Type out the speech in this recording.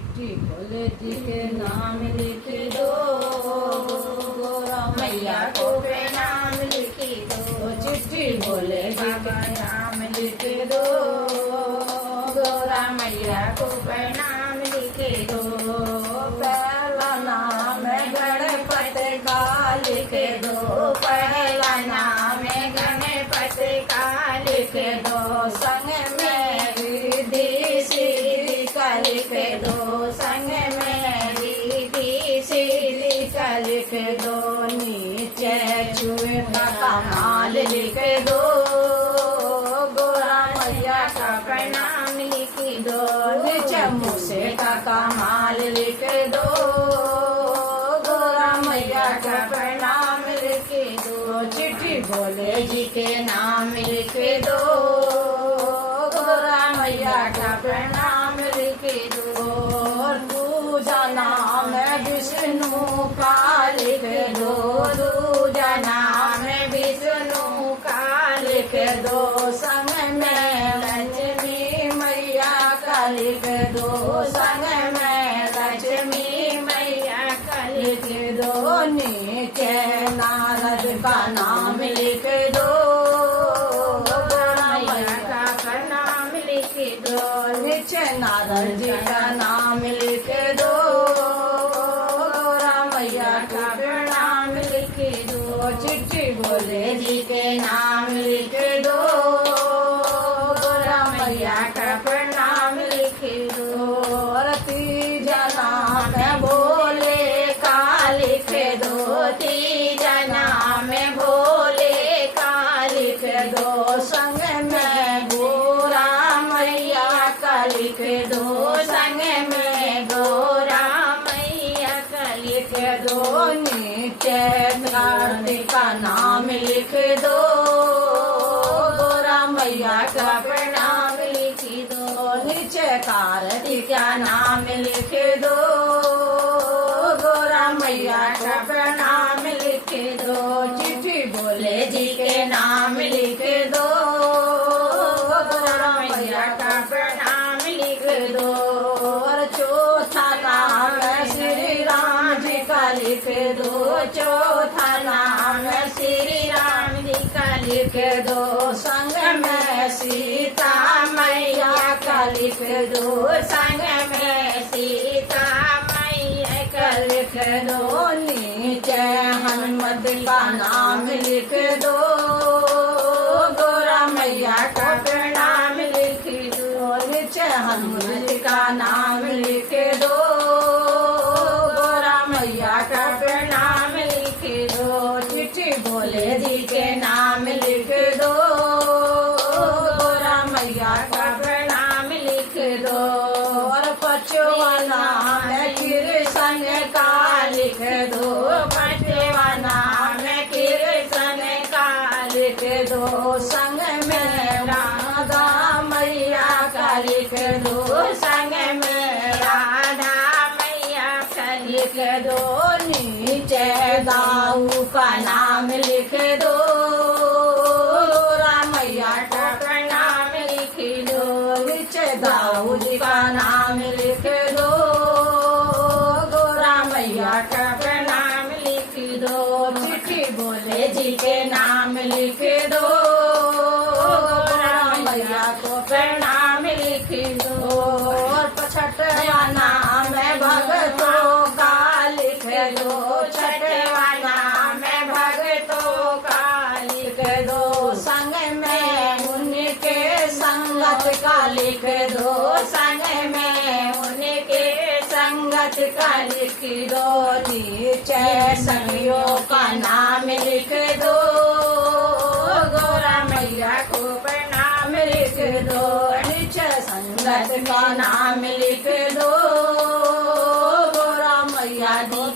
चिट्ठी भोले जी के नाम लिख दो, गौरा मैया को प्रणाम लिख दो। चिट्ठी भोले जी के नाम लिख दो, गौरा मैया को प्रणाम लिख दो। पहला नाम गणपति का लिख दो, पहला नाम गणपति का लिख दो। संग में रिद्धि सिद्धि का लिख दो, संग में रिद्धि सिद्धि का लिख दो। नीचे छुए का कमाल लिख दो, गौरा मैया का प्रणाम लिख दो। नीचे मुझसे का कमाल लिख दो, गौरा मैया का प्रणाम लिख दो। चिट्ठी भोले जी के नाम लिख दो, गौरा मैया का प्रणाम लिख दो। दूजा नाम विष्णु का लिख दो, दूजा नाम विष्णु का लिख दो। संग में लक्ष्मी मैया का लिख दो, संग में लक्ष्मी मैया का लिख दो। नीचे नारद का नाम लिख दो, गौरा मैया का नाम लिख दो। नीचे नारद जी का नाम लिख दो, गौरा मैया का प्रणाम लिख दो। चिट्ठी भोले जी के नाम लिख दो, गौरा मैया का प्रणाम लिख दो। तीजा नाम भोले का लिख दो, तीजा नाम भोले का लिख दो। संग में गौरा मैया का लिख दो, संग में गौरा मैया का लिख दो। नीचे कार्तिक का नाम लिख दो, गौरा मैया का प्रणाम लिख दो। नीचे कार्तिक का नाम लिख दो, गौरा मैया का प्रणाम लिख दो। चिट्ठी भोले जी के नाम लिख दो, गौरा मैया का प्रणाम लिख दो। और चौथा नाम श्री राम जी का लिख दो, चौथा नाम श्री राम जी का लिख दो। संग में सीता मैया का लिख दो, संग में सीता मैया का लिख दो। नीचे हनुमत का नाम लिख दो, गौरा मैया का प्रणाम लिख दो। नीचे हनुमत का नाम लिख दो, गौरा मैया का प्रणाम लिख दो। चिट्ठी भोले जी के नाम लिख दो, गौरा मैया का प्रणाम लिख दो। और पचवा नाम कृष्ण का लिख दो, पचवा नाम कृष्ण का लिख दो। संग में राधा मैया का लिख दो, संग में राधा मैया का लिख दो। नीचे दाऊ का नाम लिख दो, गौरा मैया का प्रणाम लिख दो। नीचे दाऊ जी का नाम लिख दो, गौरा मैया का प्रणाम लिख दो। चिट्ठी भोले जी के नाम लिख दो, गौरा मैया को प्रणाम लिख दो। और छठवा नाम भगतों का लिख दो, छठवा नाम भगतों का लिख दो। संग में उनके संगत का लिख दो, संग में उनके संगत का लिख दो। नीचे संगियों का नाम लिख दो, गौरा मैया को प्रणाम लिख दो। नीचे संगत का नाम लिख दो, गौरा मैया को